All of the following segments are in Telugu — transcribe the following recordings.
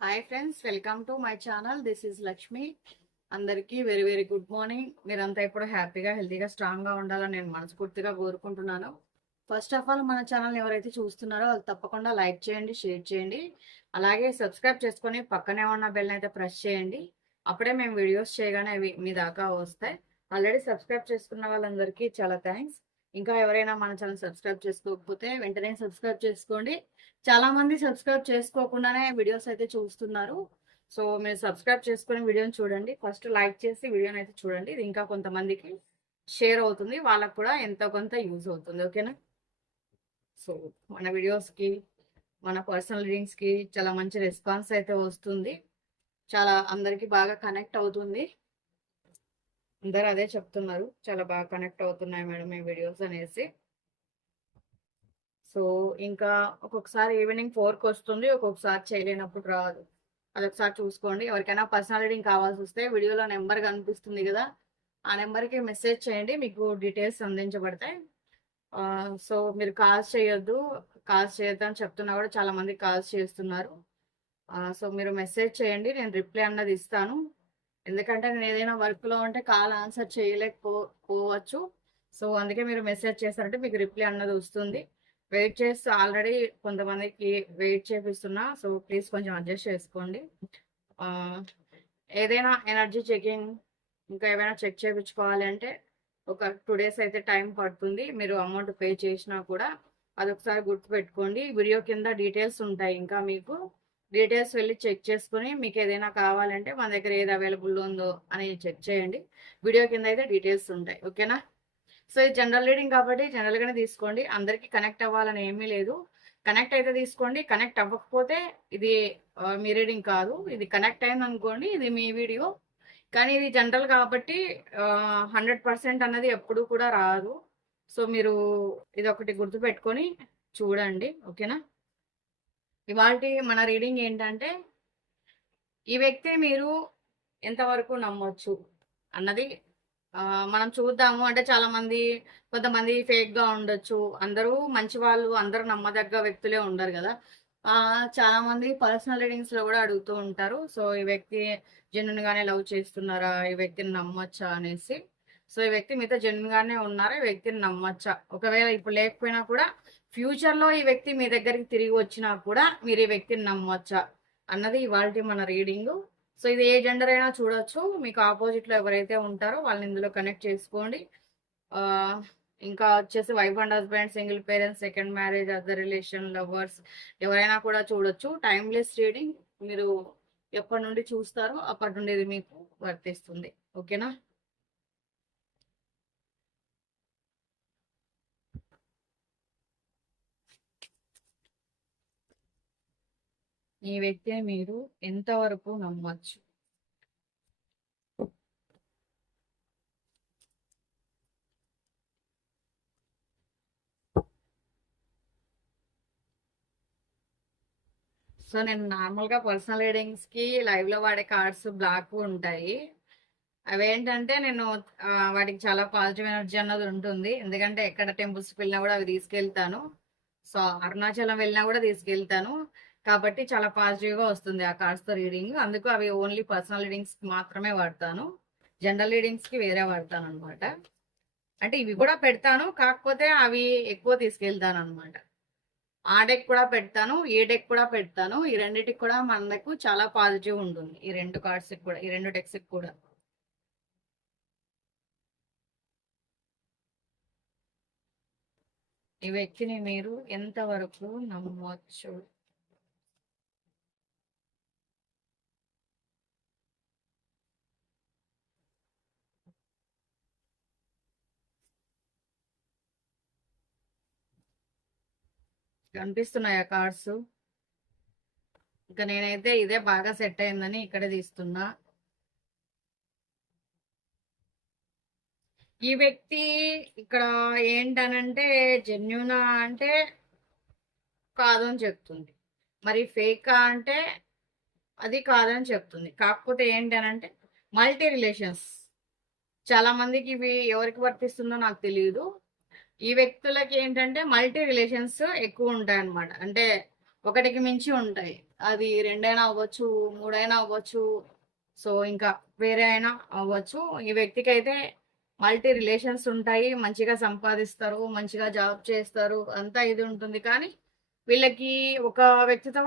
Hi friends welcome to my channel this is Lakshmi అందరికీ వెరీ వెరీ గుడ్ మార్నింగ్ మీరంతా ఇప్పుడు హ్యాపీగా హెల్తీగా స్ట్రాంగ్గా ఉండాలని నేను మనస్ఫూర్తిగా కోరుకుంటున్నాను. ఫస్ట్ ఆఫ్ ఆల్ మన ఛానల్ ఎవరైతే చూస్తున్నారో వాళ్ళు తప్పకుండా లైక్ చేయండి షేర్ చేయండి. అలాగే సబ్స్క్రైబ్ చేసుకొని పక్కనే ఉన్న బెల్ అయితే ప్రెస్ చేయండి. అప్పుడే మేము వీడియోస్ చేయగానే అవి మీ దాకా వస్తాయి. ఆల్రెడీ సబ్స్క్రైబ్ చేసుకున్న వాళ్ళందరికీ చాలా థ్యాంక్స్ ఇంకా ఎవరైనా మన ఛానల్ సబ్స్క్రైబ్ చేసుకోకపోతే వెంటనే సబ్స్క్రైబ్ చేసుకోండి. చాలా మంది సబ్స్క్రైబ్ చేసుకోకుండానే వీడియోస్ అయితే చూస్తున్నారు. సో మీరు సబ్స్క్రైబ్ చేసుకుని వీడియోని చూడండి. ఫస్ట్ లైక్ చేసి వీడియోని అయితే చూడండి. ఇది ఇంకా కొంతమందికి షేర్ అవుతుంది. వాళ్ళకు కూడా ఎంతో కొంత యూజ్ అవుతుంది. ఓకేనా? సో మన వీడియోస్కి మన పర్సనల్ రీడింగ్స్కి చాలా మంచి రెస్పాన్స్ అయితే వస్తుంది. చాలా అందరికీ బాగా కనెక్ట్ అవుతుంది. అందరు అదే చెప్తున్నారు. చాలా బాగా కనెక్ట్ అవుతున్నాయి మేడం ఈ వీడియోస్ అనేసి. సో ఇంకా ఒక్కొక్కసారి ఈవినింగ్ ఫోర్కి వస్తుంది. ఒక్కొక్కసారి చేయలేనప్పుడు రాదు. అదొకసారి చూసుకోండి. ఎవరికైనా పర్సనల్ రీడింగ్ కావాల్సి వస్తే వీడియోలో నెంబర్ కనిపిస్తుంది కదా ఆ నెంబర్కి మెసేజ్ చేయండి. మీకు డీటెయిల్స్ అందించబడతాయి. సో మీరు కాల్స్ చేయొద్దు. కాల్స్ చేయొద్దు అని చెప్తున్నా కూడా చాలామంది కాల్స్ చేస్తున్నారు. సో మీరు మెసేజ్ చేయండి. నేను రిప్లై అన్నది ఇస్తాను. ఎందుకంటే నేను ఏదైనా వర్క్లో ఉంటే కాల్ ఆన్సర్ చేయలేకపో పోవచ్చు సో అందుకే మీరు మెసేజ్ చేశారంటే మీకు రిప్లై అన్నది వస్తుంది. వెయిట్ చేస్తూ ఆల్రెడీ కొంతమందికి వెయిట్ చేపిస్తున్నా. సో ప్లీజ్ కొంచెం అడ్జస్ట్ చేసుకోండి. ఏదైనా ఎనర్జీ చెకింగ్ ఇంకా ఏమైనా చెక్ చేయించుకోవాలి అంటే ఒక టూ డేస్ అయితే టైం పడుతుంది. మీరు అమౌంట్ పే చేసినా కూడా అదొకసారి గుర్తుపెట్టుకోండి. వీడియో కింద డీటెయిల్స్ ఉంటాయి ఇంకా మీకు. డీటెయిల్స్ వెళ్ళి చెక్ చేసుకుని మీకు ఏదైనా కావాలంటే మన దగ్గర ఏది అవైలబుల్ ఉందో అని చెక్ చేయండి. వీడియో కింద అయితే డీటెయిల్స్ ఉంటాయి. ఓకేనా? సో ఇది జనరల్ రీడింగ్ కాబట్టి జనరల్గానే తీసుకోండి. అందరికీ కనెక్ట్ అవ్వాలని ఏమీ లేదు. కనెక్ట్ అయితే తీసుకోండి. కనెక్ట్ అవ్వకపోతే ఇది మీ రీడింగ్ కాదు. ఇది కనెక్ట్ అయింది అనుకోండి ఇది మీ వీడియో. కానీ ఇది జనరల్ కాబట్టి హండ్రెడ్ పర్సెంట్ అన్నది ఎప్పుడు కూడా రాదు. సో మీరు ఇది ఒకటి గుర్తుపెట్టుకొని చూడండి. ఓకేనా? ఇవాళ మన రీడింగ్ ఏంటంటే ఈ వ్యక్తి మీరు ఎంతవరకు నమ్మొచ్చు అన్నది. మనం చూద్దాము. అంటే చాలా మంది కొంతమంది ఫేక్గా ఉండొచ్చు. అందరూ మంచి వాళ్ళు అందరూ నమ్మదగ్గ వ్యక్తులే ఉండరు కదా. ఆ చాలా మంది పర్సనల్ రీడింగ్స్లో కూడా అడుగుతూ ఉంటారు. సో ఈ వ్యక్తి జెన్యున్ గానే లవ్ చేస్తున్నారా? ఈ వ్యక్తిని నమ్మొచ్చా అనేసి. సో ఈ వ్యక్తి మీతో జెన్యున్ గానే ఉన్నారా? ఈ వ్యక్తిని నమ్మొచ్చా? ఒకవేళ ఇప్పుడు లేకపోయినా కూడా ఫ్యూచర్లో ఈ వ్యక్తి మీ దగ్గరికి తిరిగి వచ్చినా కూడా మీరు ఈ వ్యక్తిని నమ్మొచ్చా? అన్నది ఇవాళ మన రీడింగ్ సో ఇది ఏ జెండర్ అయినా చూడొచ్చు. మీకు ఆపోజిట్లో ఎవరైతే ఉంటారో వాళ్ళని ఇందులో కనెక్ట్ చేసుకోండి. ఇంకా వచ్చేసి wife and husband single parents second marriage other relation lovers ఎవరైనా కూడా చూడొచ్చు. టైమ్లెస్ రీడింగ్ మీరు ఎప్పటి నుండి చూస్తారో అప్పటి నుండి ఇది మీకు వర్తిస్తుంది. ఓకేనా? ఈ వ్యక్తిని మీరు ఎంతవరకు నమ్మచ్చు? సో నేను నార్మల్గా పర్సనల్ రీడింగ్స్కి లైవ్లో వాడే కార్డ్స్ బ్లాక్ ఉంటాయి. అవేంటంటే నేను వాటికి చాలా పాజిటివ్ ఎనర్జీ అన్నది ఉంటుంది. ఎందుకంటే ఎక్కడ టెంపుల్స్కి వెళ్ళినా కూడా అవి తీసుకెళ్తాను. సో అరుణాచలం వెళ్ళినా కూడా తీసుకెళ్తాను. కాబట్టి చాలా పాజిటివ్గా వస్తుంది ఆ కార్డ్స్తో రీడింగ్. అందుకు అవి ఓన్లీ పర్సనల్ రీడింగ్స్కి మాత్రమే వాడతాను. జనరల్ రీడింగ్స్కి వేరే వాడతాను అనమాట అంటే ఇవి కూడా పెడతాను. కాకపోతే అవి ఎక్కువ తీసుకెళ్తాను అనమాట ఆ డెక్ కూడా పెడతాను ఏ డెక్ కూడా పెడతాను. ఈ రెండిటికి కూడా మనకు చాలా పాజిటివ్ ఉంటుంది. ఈ రెండు కార్డ్స్కి కూడా ఈ రెండు డెక్స్కి కూడా. ఈ వ్యక్తిని మీరు ఎంతవరకు నమ్మవచ్చు కనిపిస్తున్నాయా కార్డ్స్. ఇంకా నేనైతే ఇదే బాగా సెట్ అయిందని ఇక్కడే తీస్తున్నా. ఈ వ్యక్తి ఇక్కడ ఏంటనంటే జెన్యునా అంటే కాదు అని చెప్తుంది. మరి ఫేకా అంటే అది కాదని చెప్తుంది. కాకపోతే ఏంటనంటే మల్టీ రిలేషన్స్. చాలా మందికి ఇవి ఎవరికి వర్తిస్తుందో నాకు తెలియదు ఈ వ్యక్తులకి ఏంటంటే మల్టీ రిలేషన్స్ ఎక్కువ ఉంటాయి అన్నమాట. అంటే ఒకటికి మించి ఉంటాయి. అది రెండైనా అవ్వచ్చు మూడైనా అవ్వచ్చు సో ఇంకా వేరే అయినా అవ్వచ్చు. ఈ వ్యక్తికి అయితే మల్టీ రిలేషన్స్ ఉంటాయి. మంచిగా సంపాదిస్తారు మంచిగా జాబ్ చేస్తారు అంతా ఇది ఉంటుంది. కానీ వీళ్ళకి ఒక వ్యక్తితో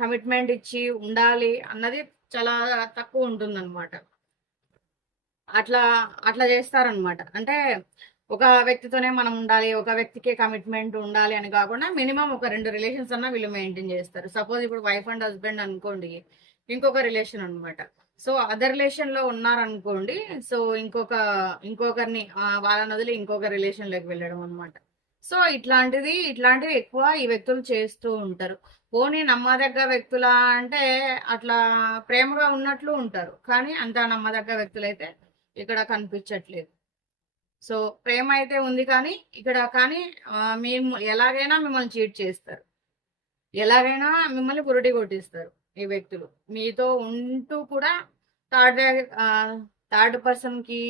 కమిట్మెంట్ ఇచ్చి ఉండాలి అన్నది చాలా తక్కువ ఉంటుంది అట్లా అట్లా చేస్తారనమాట అంటే ఒక వ్యక్తితోనే మనం ఉండాలి ఒక వ్యక్తికే కమిట్మెంట్ ఉండాలి అని కాకుండా మినిమం ఒక రెండు రిలేషన్స్ అన్నా వీళ్ళు మెయింటైన్ చేస్తారు. సపోజ్ ఇప్పుడు వైఫ్ అండ్ హస్బెండ్ అనుకోండి ఇంకొక రిలేషన్ అనమాట సో అదర్ రిలేషన్లో ఉన్నారనుకోండి సో ఇంకొక ఇంకొకరిని వాళ్ళ వాళ్ళని వదిలి ఇంకొక రిలేషన్లోకి వెళ్ళడం అనమాట సో ఇట్లాంటిది ఇట్లాంటివి ఎక్కువ ఈ వ్యక్తులు చేస్తూ ఉంటారు. పోనీ నమ్మదగ్గ వ్యక్తుల అంటే అట్లా ప్రేమగా ఉన్నట్లు ఉంటారు. కానీ అంత నమ్మదగ్గ వ్యక్తులైతే ఇక్కడ కనిపించట్లేదు. సో ప్రేమ అయితే ఉంది కానీ ఇక్కడ కానీ మేము ఎలాగైనా మిమ్మల్ని చీట్ చేస్తారు. ఎలాగైనా మిమ్మల్ని పురుటి కొట్టిస్తారు ఈ వ్యక్తులు. మీతో ఉంటూ కూడా థర్డ్ థర్డ్ పర్సన్కి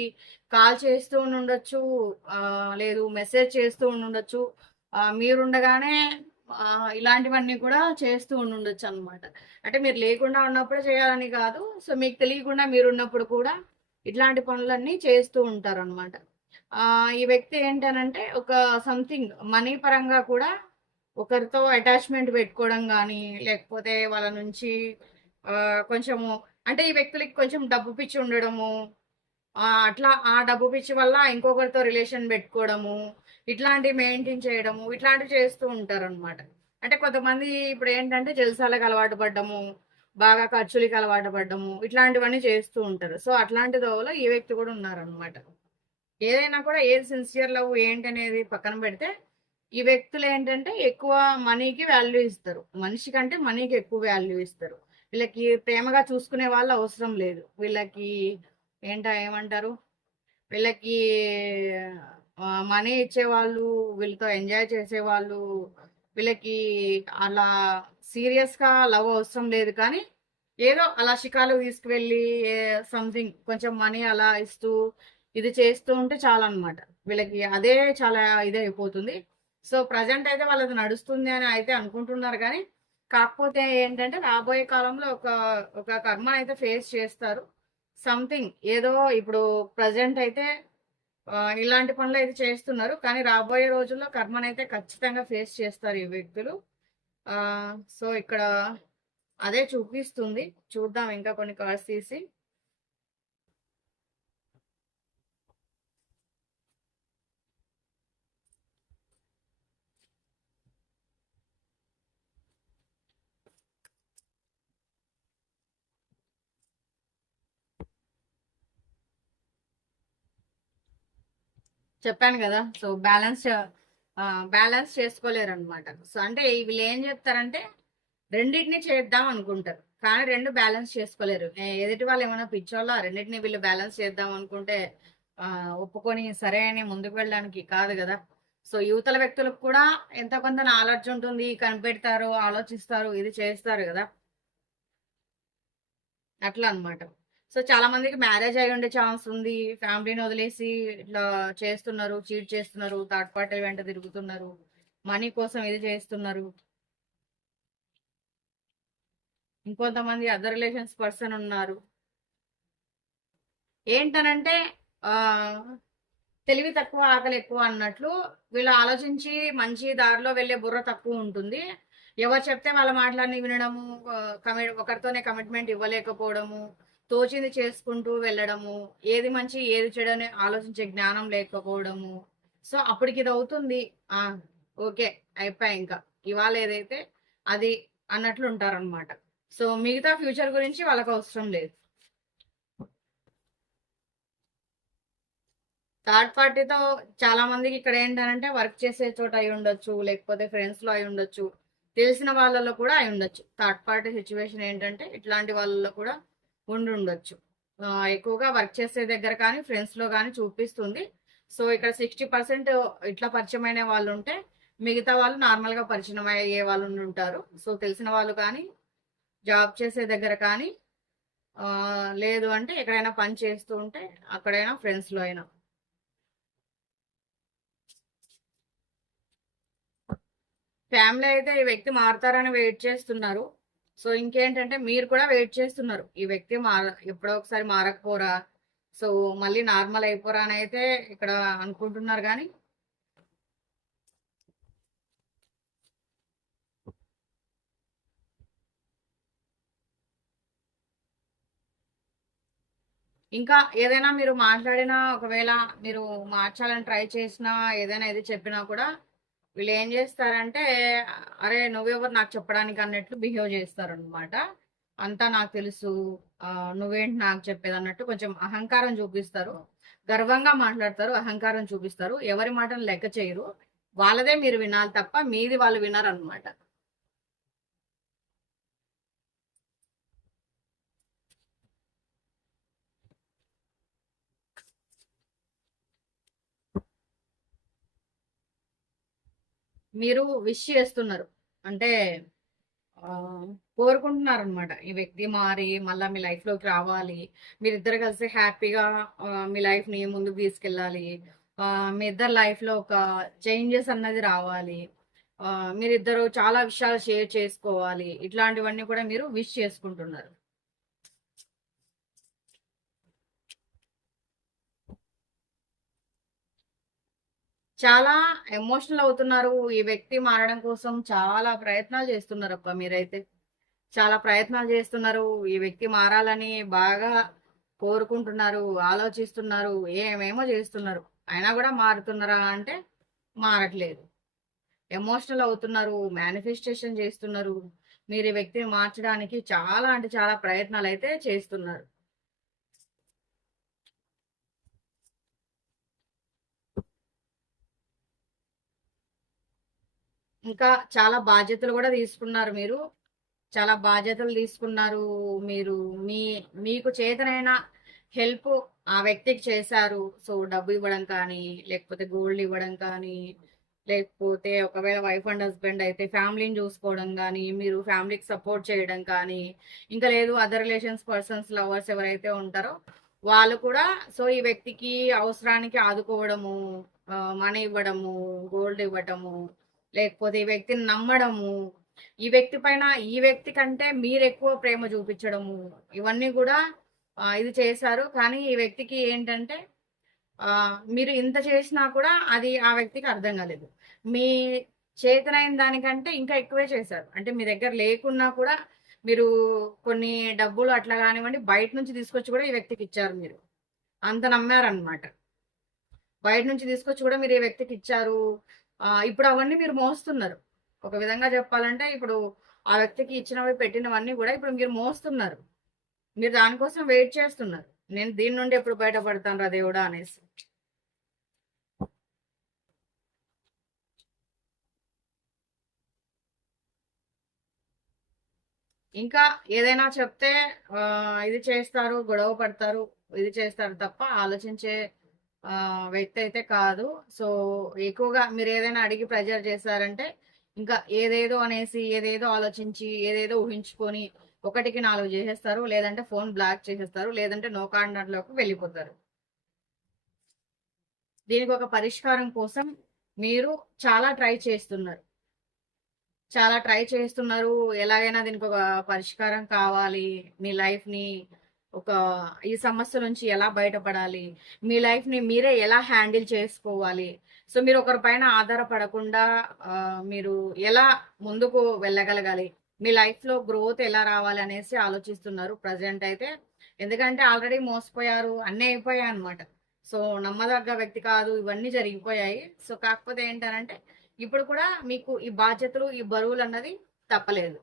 కాల్ చేస్తూ ఉండొచ్చు లేదు మెసేజ్ చేస్తూ ఉండొచ్చు మీరుండగానే ఇలాంటివన్నీ కూడా చేస్తూ ఉండొచ్చు అనమాట అంటే మీరు లేకుండా ఉన్నప్పుడే చేయాలని కాదు. సో మీకు తెలియకుండా మీరు ఉన్నప్పుడు కూడా ఇట్లాంటి పనులన్నీ చేస్తూ ఉంటారు అనమాట ఈ వ్యక్తి ఏంటనంటే ఒక సంథింగ్ మనీ పరంగా కూడా ఒకరితో అటాచ్మెంట్ పెట్టుకోవడం కానీ లేకపోతే వాళ్ళ నుంచి కొంచెము అంటే ఈ వ్యక్తులకి కొంచెం డబ్బు పిచ్చి ఉండడము అట్లా ఆ డబ్బు పిచ్చి వల్ల ఇంకొకరితో రిలేషన్ పెట్టుకోవడము ఇట్లాంటివి మెయింటైన్ చేయడము ఇట్లాంటివి చేస్తూ ఉంటారు అనమాట అంటే కొంతమంది ఇప్పుడు ఏంటంటే జలసాలకు అలవాటు పడ్డము బాగా ఖర్చులకి అలవాటు పడ్డము ఇట్లాంటివన్నీ చేస్తూ ఉంటారు. సో అట్లాంటి దోవలో ఈ వ్యక్తి కూడా ఉన్నారనమాట ఏదైనా కూడా ఏది సిన్సియర్ లవ్ ఏంటి అనేది పక్కన పెడితే ఈ వ్యక్తులు ఏంటంటే ఎక్కువ మనీకి వాల్యూ ఇస్తారు. మనిషి కంటే మనీకి ఎక్కువ వాల్యూ ఇస్తారు. వీళ్ళకి ప్రేమగా చూసుకునే వాళ్ళు అవసరం లేదు. వీళ్ళకి ఏంట ఏమంటారు? వీళ్ళకి మనీ ఇచ్చేవాళ్ళు వీళ్ళతో ఎంజాయ్ చేసేవాళ్ళు వీళ్ళకి అలా సీరియస్గా లవ్ అవసరం లేదు కానీ ఏదో అలా షికాలు తీసుకువెళ్ళి సంథింగ్ కొంచెం మనీ అలా ఇస్తూ ఇది చేస్తూ ఉంటే చాలా అనమాట వీళ్ళకి అదే చాలా ఇదే అయిపోతుంది సో ప్రజెంట్ అయితే వాళ్ళది నడుస్తుంది అని అయితే అనుకుంటున్నారు కానీ కాకపోతే ఏంటంటే రాబోయే కాలంలో ఒక ఒక కర్మ అయితే ఫేస్ చేస్తారు. సంథింగ్ ఏదో ఇప్పుడు ప్రజెంట్ అయితే ఇలాంటి పనులు అయితే చేస్తున్నారు. కానీ రాబోయే రోజుల్లో కర్మనైతే ఖచ్చితంగా ఫేస్ చేస్తారు ఈ వ్యక్తులు. సో ఇక్కడ అదే చూపిస్తుంది. చూద్దాం ఇంకా కొన్ని కార్డ్స్ తీసి. చెప్పాను కదా. సో బ్యాలెన్స్ బ్యాలెన్స్ చేసుకోలేరు అనమాట సో అంటే వీళ్ళు ఏం చెప్తారంటే రెండింటిని చేద్దాం అనుకుంటారు. కానీ రెండు బ్యాలెన్స్ చేసుకోలేరు. ఏ- ఎదుటి వాళ్ళు ఏమైనా పిచ్చోళ్ళ? రెండింటిని వీళ్ళు బ్యాలెన్స్ చేద్దాం అనుకుంటే ఒప్పుకొని సరే అని ముందుకు వెళ్ళడానికి కాదు కదా. సో యువతల వ్యక్తులకు కూడా ఎంత కొంత నాలెడ్జ్ ఉంటుంది కనిపెడతారు ఆలోచిస్తారు ఇది చేస్తారు కదా. అట్లా అన్నమాట. సో చాలా మందికి మ్యారేజ్ అయి ఉండే ఛాన్స్ ఉంది. ఫ్యామిలీని వదిలేసి ఇట్లా చేస్తున్నారు చీట్ చేస్తున్నారు థర్డ్ పార్టీ వెంట తిరుగుతున్నారు మనీ కోసం ఇది చేస్తున్నారు. ఇంకొంతమంది అదర్ రిలేషన్స్ పర్సన్ ఉన్నారు. ఏంటనంటే తెలివి తక్కువ ఆకలి ఎక్కువ అన్నట్లు వీళ్ళు ఆలోచించి మంచి దారిలో వెళ్ళే బుర్ర తక్కువ ఉంటుంది. ఎవరు చెప్తే వాళ్ళ మాటలన్నీ వినడము కమి ఒకరితోనే కమిట్మెంట్ ఇవ్వలేకపోవడము తోచింది చేసుకుంటూ వెళ్ళడము ఏది మంచి ఏది చెడు అని ఆలోచించే జ్ఞానం లేకపోవడము. సో అప్పటికి ఇది అవుతుంది. ఆ ఓకే అయిపోయాయి ఇంకా. ఇవాళ ఏదైతే అది అన్నట్లు ఉంటారనమాట సో మిగతా ఫ్యూచర్ గురించి వాళ్ళకి అవసరం లేదు. థర్డ్ పార్టీతో చాలా మందికి ఇక్కడ ఏంటంటే వర్క్ చేసే చోట అయి ఉండొచ్చు లేకపోతే ఫ్రెండ్స్లో అయి ఉండొచ్చు తెలిసిన వాళ్ళలో కూడా అయి ఉండొచ్చు. థర్డ్ పార్టీ సిచ్యువేషన్ ఏంటంటే ఇట్లాంటి వాళ్ళలో కూడా ఉండి ఉండొచ్చు ఎక్కువగా వర్క్ చేసే దగ్గర కానీ ఫ్రెండ్స్లో కానీ చూపిస్తుంది. సో ఇక్కడ సిక్స్టీ పర్సెంట్ ఇట్లా పరిచయమైన వాళ్ళు ఉంటే మిగతా వాళ్ళు నార్మల్గా పరిచయం అయ్యే వాళ్ళు ఉంటారు సో తెలిసిన వాళ్ళు కానీ జాబ్ చేసే దగ్గర కానీ లేదు అంటే ఎక్కడైనా పని చేస్తూ ఉంటే అక్కడైనా ఫ్రెండ్స్లో అయినా. ఫ్యామిలీ అయితే ఈ వ్యక్తి మారుతారని వెయిట్ చేస్తున్నారు. సో ఇంకేంటంటే మీరు కూడా వెయిట్ చేస్తున్నారు. ఈ వ్యక్తి మార ఎప్పుడో ఒకసారి మారకపోరా? సో మళ్ళీ నార్మల్ అయిపోరా అని అయితే ఇక్కడ అనుకుంటున్నారు కానీ ఇంకా ఏదైనా మీరు మాట్లాడినా ఒకవేళ మీరు మార్చాలని ట్రై చేసినా ఏదైనా ఇది చెప్పినా కూడా వీళ్ళు ఏం చేస్తారంటే అరే నువ్వెవరు నాకు చెప్పడానికి అన్నట్లు బిహేవ్ చేస్తారు అనమాట అంతా నాకు తెలుసు. ఆ, నువ్వేంటి నాకు చెప్పేది అన్నట్టు కొంచెం అహంకారం చూపిస్తారు. గర్వంగా మాట్లాడతారు అహంకారం చూపిస్తారు. ఎవరి మాటను లెక్క చేయరు. వాళ్ళదే మీరు వినాలి తప్ప మీది వాళ్ళు వినరు అనమాట మీరు విష్ చేస్తున్నారు. అంటే కోరుకుంటున్నారు అనమాట ఈ వ్యక్తి మారి మళ్ళీ మీ లైఫ్లోకి రావాలి. మీరిద్దరు కలిసి హ్యాపీగా మీ లైఫ్ని ముందుకు తీసుకెళ్ళాలి. మీ ఇద్దరు లైఫ్లో ఒక చేంజెస్ అన్నది రావాలి. మీరిద్దరు చాలా విషయాలు షేర్ చేసుకోవాలి. ఇట్లాంటివన్నీ కూడా మీరు విష్ చేసుకుంటున్నారు. చాలా ఎమోషనల్ అవుతున్నారు. ఈ వ్యక్తి మారడం కోసం చాలా ప్రయత్నాలు చేస్తున్నారు అప్ప మీరైతే. చాలా ప్రయత్నాలు చేస్తున్నారు. ఈ వ్యక్తి మారాలని బాగా కోరుకుంటున్నారు ఆలోచిస్తున్నారు ఏమేమో చేస్తున్నారు. అయినా కూడా మారుతున్నారా అంటే మారట్లేదు. ఎమోషనల్ అవుతున్నారు మేనిఫెస్టేషన్ చేస్తున్నారు. మీరు ఈ వ్యక్తిని మార్చడానికి చాలా అంటే చాలా ప్రయత్నాలు అయితే చేస్తున్నారు. ఇంకా చాలా బాధ్యతలు కూడా తీసుకున్నారు మీరు. చాలా బాధ్యతలు తీసుకున్నారు మీరు. మీ మీకు చేతనైన హెల్ప్ ఆ వ్యక్తికి చేశారు. సో డబ్బు ఇవ్వడం కానీ లేకపోతే గోల్డ్ ఇవ్వడం కానీ లేకపోతే ఒకవేళ వైఫ్ అండ్ హస్బెండ్ అయితే ఫ్యామిలీని చూసుకోవడం కానీ మీరు ఫ్యామిలీకి సపోర్ట్ చేయడం కానీ ఇంకా లేదు అదర్ రిలేషన్స్ పర్సన్స్ లవర్స్ ఎవరైతే ఉంటారో వాళ్ళు కూడా సో ఈ వ్యక్తికి అవసరానికి ఆదుకోవడము మనీ ఇవ్వడము గోల్డ్ ఇవ్వడము లేకపోతే ఈ వ్యక్తిని నమ్మడము ఈ వ్యక్తి పైన ఈ వ్యక్తి కంటే మీరు ఎక్కువ ప్రేమ చూపించడము ఇవన్నీ కూడా ఇది చేశారు. కానీ ఈ వ్యక్తికి ఏంటంటే మీరు ఇంత చేసినా కూడా అది ఆ వ్యక్తికి అర్థం కాలేదు. మీ చేతనైన దానికంటే ఇంకా ఎక్కువే చేశారు. అంటే మీ దగ్గర లేకున్నా కూడా మీరు కొన్ని డబ్బులు అట్లా కానివ్వండి బయట నుంచి తీసుకొచ్చి కూడా ఈ వ్యక్తికి ఇచ్చారు మీరు. అంత నమ్మారనమాట బయట నుంచి తీసుకొచ్చి కూడా మీరు ఈ వ్యక్తికి ఇచ్చారు. ఇప్పుడు అవన్నీ మీరు మోస్తున్నారు. ఒక విధంగా చెప్పాలంటే ఇప్పుడు ఆ వ్యక్తికి ఇచ్చినవి పెట్టినవన్నీ కూడా ఇప్పుడు మీరు మోస్తున్నారు. మీరు దానికోసం వెయిట్ చేస్తున్నారు. నేను దీని నుండి ఎప్పుడు బయటపడతాను రా దేవుడా అనేసి. ఇంకా ఏదైనా చెప్తే ఇది చేస్తారు గొడవ పడతారు ఇది చేస్తారు తప్ప ఆలోచించే వ్యక్తి అయితే కాదు. సో ఎక్కువగా మీరు ఏదైనా అడిగి ప్రెజర్ చేశారంటే ఇంకా ఏదేదో అనేసి ఏదేదో ఆలోచించి ఏదేదో ఊహించుకొని ఒకటికి నాలుగు చేసేస్తారు. లేదంటే ఫోన్ బ్లాక్ చేసేస్తారు. లేదంటే నో కాంటాక్ట్లోకి వెళ్ళిపోతారు. దీనికి ఒక పరిష్కారం కోసం మీరు చాలా ట్రై చేస్తున్నారు. చాలా ట్రై చేస్తున్నారు. ఎలాగైనా దీనికి ఒక పరిష్కారం కావాలి. మీ లైఫ్ని ఒక ఈ సమస్య నుంచి ఎలా బయటపడాలి? మీ లైఫ్ని మీరే ఎలా హ్యాండిల్ చేసుకోవాలి? సో మీరు ఒకరి పైన ఆధారపడకుండా మీరు ఎలా ముందుకు వెళ్ళగలగాలి? మీ లైఫ్లో గ్రోత్ ఎలా రావాలి అనేసి ఆలోచిస్తున్నారు ప్రజెంట్ అయితే. ఎందుకంటే ఆల్రెడీ మోసపోయారు అన్నీ అయిపోయాయి అనమాట సో నమ్మదగ్గ వ్యక్తి కాదు ఇవన్నీ జరిగిపోయాయి. సో కాకపోతే ఏంటనంటే ఇప్పుడు కూడా మీకు ఈ బాధ్యతలు ఈ బరువులు అన్నది తప్పలేదు.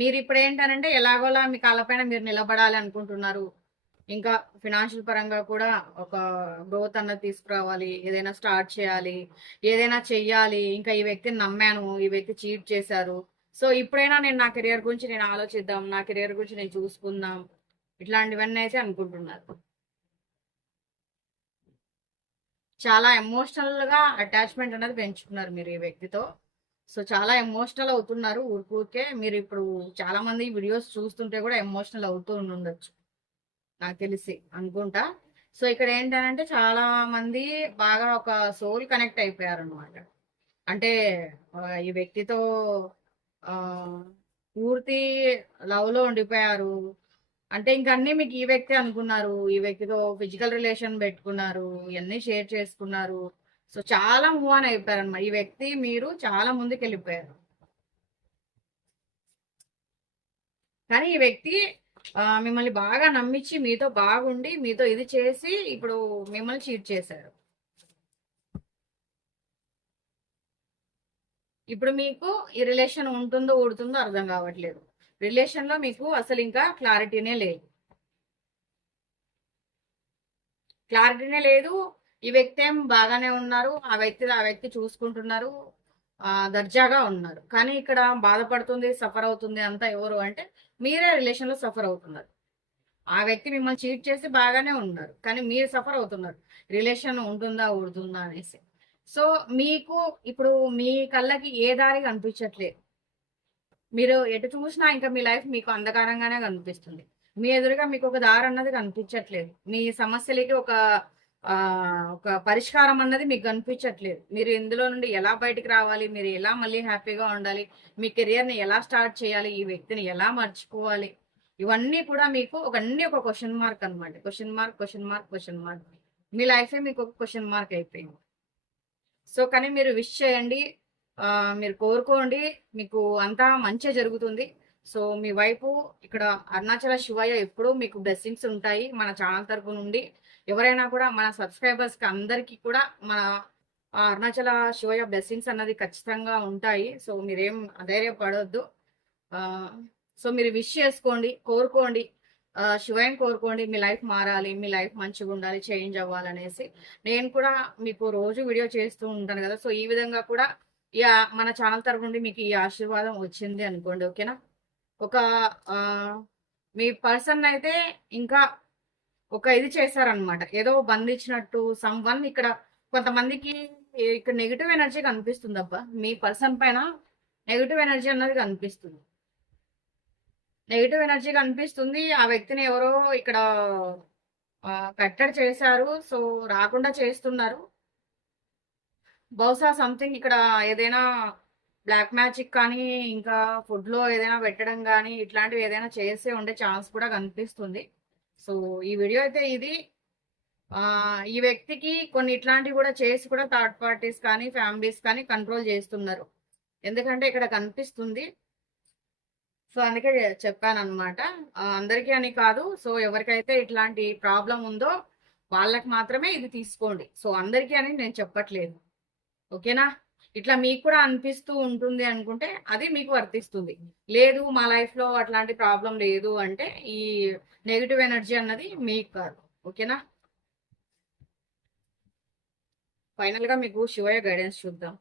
మీరు ఇప్పుడు ఏంటనంటే ఎలాగోలా మీ కాళ్ళపైన మీరు నిలబడాలి అనుకుంటున్నారు. ఇంకా ఫినాన్షియల్ పరంగా కూడా ఒక గ్రోత్ అన్నది తీసుకురావాలి ఏదైనా స్టార్ట్ చేయాలి ఏదైనా చెయ్యాలి ఇంకా ఈ వ్యక్తిని నమ్మాను ఈ వ్యక్తి చీట్ చేశారు. సో ఇప్పుడైనా నేను నా కెరియర్ గురించి నేను ఆలోచిద్దాం నా కెరియర్ గురించి నేను చూసుకుందాం ఇట్లాంటివన్నీ అయితే అనుకుంటున్నారు. చాలా ఎమోషనల్గా అటాచ్మెంట్ అనేది పెంచుకున్నారు మీరు ఈ వ్యక్తితో. సో చాలా ఎమోషనల్ అవుతున్నారు ఊరికే మీరు ఇప్పుడు చాలా మంది వీడియోస్ చూస్తుంటే కూడా ఎమోషనల్ అవుతూ ఉండొచ్చు. నాకు తెలిసి అనుకుంటా. సో ఇక్కడ ఏంటంటే చాలా మంది బాగా ఒక సోల్ కనెక్ట్ అయిపోయారు అనమాట అంటే ఈ వ్యక్తితో పూర్తి లవ్లో ఉండిపోయారు. అంటే ఇంకన్నీ అన్ని మీకు ఈ వ్యక్తి అనుకున్నారు. ఈ వ్యక్తితో ఫిజికల్ రిలేషన్ పెట్టుకున్నారు. ఇవన్నీ షేర్ చేసుకున్నారు. సో చాలా మూవ్ ఆన్ అయిపోయారనమాట ఈ వ్యక్తి మీరు చాలా ముందుకు వెళ్ళిపోయారు కానీ ఈ వ్యక్తి మిమ్మల్ని బాగా నమ్మించి మీతో బాగుండి మీతో ఇది చేసి ఇప్పుడు మిమ్మల్ని చీట్ చేశారు. ఇప్పుడు మీకు ఈ రిలేషన్ ఉంటుందో ఊడుతుందో అర్థం కావట్లేదు. రిలేషన్లో మీకు అసలు ఇంకా క్లారిటీనే లేదు. క్లారిటీనే లేదు. ఈ వ్యక్తి ఏం బాగానే ఉన్నారు ఆ వ్యక్తి ఆ వ్యక్తి చూసుకుంటున్నారు ఆ దర్జాగా ఉన్నారు. కానీ ఇక్కడ బాధపడుతుంది సఫర్ అవుతుంది అంతా ఎవరు అంటే మీరే రిలేషన్లో సఫర్ అవుతున్నారు. ఆ వ్యక్తి మిమ్మల్ని చీట్ చేసి బాగానే ఉన్నారు కానీ మీరు సఫర్ అవుతున్నారు. రిలేషన్ ఉంటుందా ఉడుతుందా అనేసి. సో మీకు ఇప్పుడు మీ కళ్ళకి ఏ దారి కనిపించట్లేదు. మీరు ఎటు చూసినా ఇంకా మీ లైఫ్ మీకు అంధకారంగానే కనిపిస్తుంది. మీ ఎదురుగా మీకు ఒక దారి అన్నది కనిపించట్లేదు. మీ సమస్యలకి ఒక ఒక పరిష్కారం అన్నది మీకు కనిపించట్లేదు. మీరు ఇందులో నుండి ఎలా బయటికి రావాలి? మీరు ఎలా మళ్ళీ హ్యాపీగా ఉండాలి? మీ కెరియర్ని ఎలా స్టార్ట్ చేయాలి? ఈ వ్యక్తిని ఎలా మర్చిపోవాలి? ఇవన్నీ కూడా మీకు ఒక అన్ని ఒక క్వశ్చన్ మార్క్ అనమాట question mark question mark question mark. మీ లైఫే మీకు ఒక క్వశ్చన్ మార్క్ అయిపోయింది. సో కానీ మీరు విష్ చేయండి. మీరు కోరుకోండి. మీకు అంతా మంచి జరుగుతుంది. సో మీ వైపు ఇక్కడ అరుణాచల శివయ్య ఎప్పుడూ మీకు బ్లెస్సింగ్స్ ఉంటాయి. మన ఛానల్ తరపు నుండి ఎవరైనా కూడా మన సబ్స్క్రైబర్స్కి అందరికీ కూడా మన అరుణాచల శివయ్య బ్లెస్సింగ్స్ అన్నది ఖచ్చితంగా ఉంటాయి. సో మీరేం అధైర్యపడొద్దు. సో మీరు విష్ చేసుకోండి కోరుకోండి. శివయం కోరుకోండి మీ లైఫ్ మారాలి మీ లైఫ్ మంచిగా ఉండాలి చేంజ్ అవ్వాలనేసి. నేను కూడా మీకు రోజు వీడియో చేస్తూ ఉంటాను కదా సో ఈ విధంగా కూడా ఈ మన ఛానల్ తరపు నుండి మీకు ఈ ఆశీర్వాదం వచ్చింది అనుకోండి ఓకేనా? ఒక మీ పర్సన్ అయితే ఇంకా ఒక ఇది చేశారనమాట ఏదో బంధించినట్టు సమ్ వన్ ఇక్కడ కొంతమందికి ఇక్కడ నెగిటివ్ ఎనర్జీ కనిపిస్తుంది అబ్బా మీ పర్సన్ పైన నెగిటివ్ ఎనర్జీ అన్నది కనిపిస్తుంది. నెగిటివ్ ఎనర్జీ కనిపిస్తుంది. ఆ వ్యక్తిని ఎవరో ఇక్కడ కట్టడి చేశారు. సో రాకుండా చేస్తున్నారు. బహుశా సంథింగ్ ఇక్కడ ఏదైనా బ్లాక్ మ్యాజిక్ కానీ ఇంకా ఫుడ్లో ఏదైనా పెట్టడం కానీ ఇట్లాంటివి ఏదైనా చేసే ఉండే ఛాన్స్ కూడా కనిపిస్తుంది. సో ఈ వీడియో అయితే ఇది. ఆ ఈ వ్యక్తికి కొన్ని ఇట్లాంటివి కూడా చేసి కూడా థర్డ్ పార్టీస్ కానీ ఫ్యామిలీస్ కానీ కంట్రోల్ చేస్తున్నారు. ఎందుకంటే ఇక్కడ కనిపిస్తుంది. సో అందుకే చెప్పాను అనమాట అందరికీ అని కాదు. సో ఎవరికైతే ఇట్లాంటి ప్రాబ్లం ఉందో వాళ్ళకి మాత్రమే ఇది తీసుకోండి. సో అందరికీ అని నేను చెప్పట్లేదు. ఓకేనా? ఇట్లా మీకు కూడా అనిపిస్తూ ఉంటుంది అనుకుంటే అది మీకు వర్తిస్తుంది. లేదు మా లైఫ్లో అట్లాంటి ప్రాబ్లం లేదు అంటే ఈ నెగిటివ్ ఎనర్జీ అన్నది మీకు కాదు. ఓకేనా? ఫైనల్గా మీకు శివయ్య గైడెన్స్ చూద్దాం.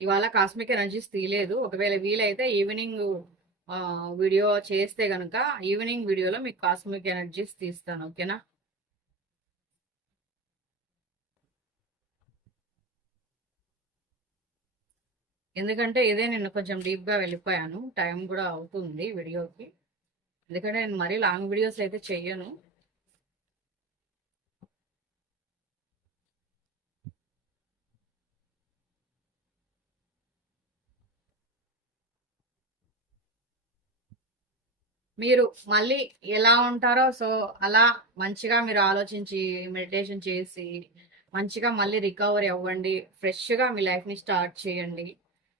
ఇవాళ కాస్మిక్ ఎనర్జీస్ తీయలేదు ఒకవేళ వీలైతే ఈవినింగ్ వీడియో చేస్తే కనుక ఈవినింగ్ వీడియోలో మీకు కాస్మిక్ ఎనర్జీస్ తీస్తాను ఓకేనా? ఎందుకంటే ఇదే నేను కొంచెం డీప్గా వెళ్ళిపోయాను టైం కూడా అవుతుంది వీడియోకి. ఎందుకంటే నేను మరీ లాంగ్ వీడియోస్ అయితే చెయ్యను. మీరు మళ్ళీ ఎలా ఉంటారో సో అలా మంచిగా మీరు ఆలోచించి మెడిటేషన్ చేసి మంచిగా మళ్ళీ రికవరీ అవ్వండి ఫ్రెష్గా మీ లైఫ్ని స్టార్ట్ చేయండి.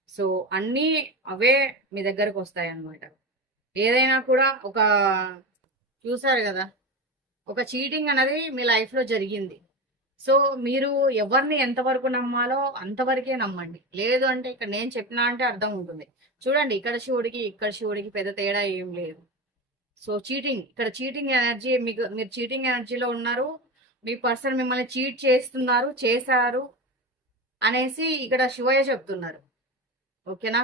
సో అన్నీ అవే మీ దగ్గరకు వస్తాయి అన్నమాట ఏదైనా కూడా ఒక చూసారు కదా ఒక చీటింగ్ అనేది మీ లైఫ్లో జరిగింది. సో మీరు ఎవరిని ఎంతవరకు నమ్మాలో అంతవరకే నమ్మండి. లేదు అంటే ఇక్కడ నేను చెప్పినా అంటే అర్థం ఉంటుంది. చూడండి ఇక్కడ శివుడికి ఇక్కడ శివుడికి పెద్ద తేడా ఏం లేదు. సో చీటింగ్ ఇక్కడ చీటింగ్ ఎనర్జీ మీకు మీరు చీటింగ్ ఎనర్జీలో ఉన్నారు. మీ పర్సన్ మిమ్మల్ని చీట్ చేస్తున్నారు చేశారు అనేసి ఇక్కడ శివయ్య చెప్తున్నారు. ఓకేనా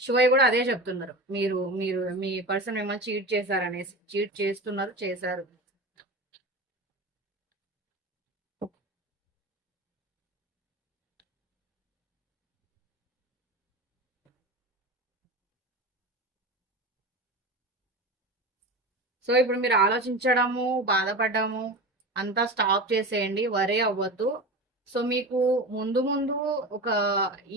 శివయ్య కూడా అదే చెప్తున్నారు. మీరు మీరు మీ పర్సన్ మిమ్మల్ని చీట్ చేశారు అనేసి చీట్ చేస్తున్నారు చేశారు. సో ఇప్పుడు మీరు ఆలోచించడము బాధపడము అంతా స్టాప్ చేసేయండి వరే అవ్వద్దు. సో మీకు ముందు ముందు ఒక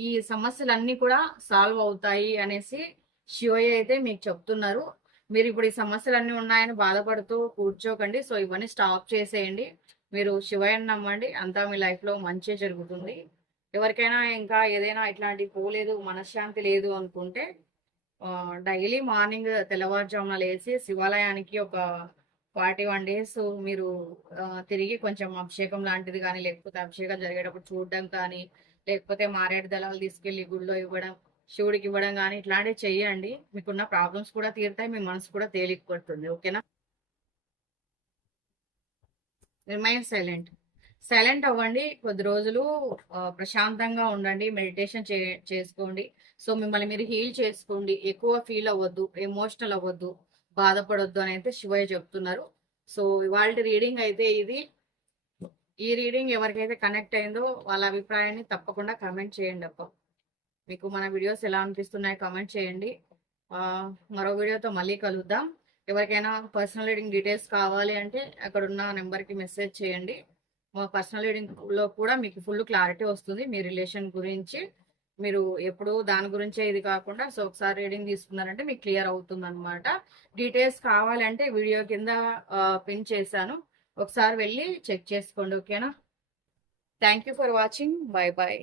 ఈ సమస్యలన్నీ కూడా సాల్వ్ అవుతాయి అనేసి శివయ్య అయితే మీకు చెప్తున్నారు. మీరు ఇప్పుడు ఈ సమస్యలన్నీ ఉన్నాయని బాధపడుతూ కూర్చోకండి. సో ఇవన్నీ స్టాప్ చేసేయండి. మీరు శివయ్యని నమ్మండి. అంతా మీ లైఫ్లో మంచి జరుగుతుంది. ఎవరికైనా ఇంకా ఏదైనా ఇట్లాంటి పోలేదు మనశ్శాంతి లేదు అనుకుంటే డైలీ మార్నింగ్ తెల్లవారుజామున లేచి శివాలయానికి ఒక ఫార్టీ వన్ డేస్ మీరు తిరిగి కొంచెం అభిషేకం లాంటిది కానీ లేకపోతే అభిషేకం జరిగేటప్పుడు చూడడం కానీ లేకపోతే మారేడు దళాలు తీసుకెళ్ళి గుళ్ళో ఇవ్వడం శివుడికి ఇవ్వడం కానీ ఇట్లాంటివి చెయ్యండి. మీకున్న ప్రాబ్లమ్స్ కూడా తీరుతాయి మీ మనసు కూడా తేలిక పడుతుంది ఓకేనా? Remain silent. సైలెంట్ అవ్వండి. కొద్ది రోజులు ప్రశాంతంగా ఉండండి. మెడిటేషన్ చే చేసుకోండి. సో మిమ్మల్ని మీరు హీల్ చేసుకోండి. ఎక్కువ ఫీల్ అవ్వద్దు ఎమోషనల్ అవ్వద్దు బాధపడొద్దు అని అయితే శివయ్య చెప్తున్నారు. సో ఇవాళ రీడింగ్ అయితే ఇది. ఈ రీడింగ్ ఎవరికైతే కనెక్ట్ అయిందో వాళ్ళ అభిప్రాయాన్ని తప్పకుండా కమెంట్ చేయండి అప్ప. మీకు మన వీడియోస్ ఎలా అనిపిస్తున్నాయి కమెంట్ చేయండి. మరో వీడియోతో మళ్ళీ కలుద్దాం. ఎవరికైనా పర్సనల్ రీడింగ్ డీటెయిల్స్ కావాలి అంటే అక్కడ ఉన్న నెంబర్కి మెసేజ్ చేయండి. మా పర్సనల్ రీడింగ్లో కూడా మీకు ఫుల్ క్లారిటీ వస్తుంది మీ రిలేషన్ గురించి. మీరు ఎప్పుడు దాని గురించే ఇది కాకుండా సో ఒకసారి రీడింగ్ తీసుకున్నారంటే మీకు క్లియర్ అవుతుంది అనమాట డీటెయిల్స్ కావాలంటే వీడియో కింద పిన్ చేశాను. ఒకసారి వెళ్ళి చెక్ చేసుకోండి ఓకేనా? Thank you for watching. Bye bye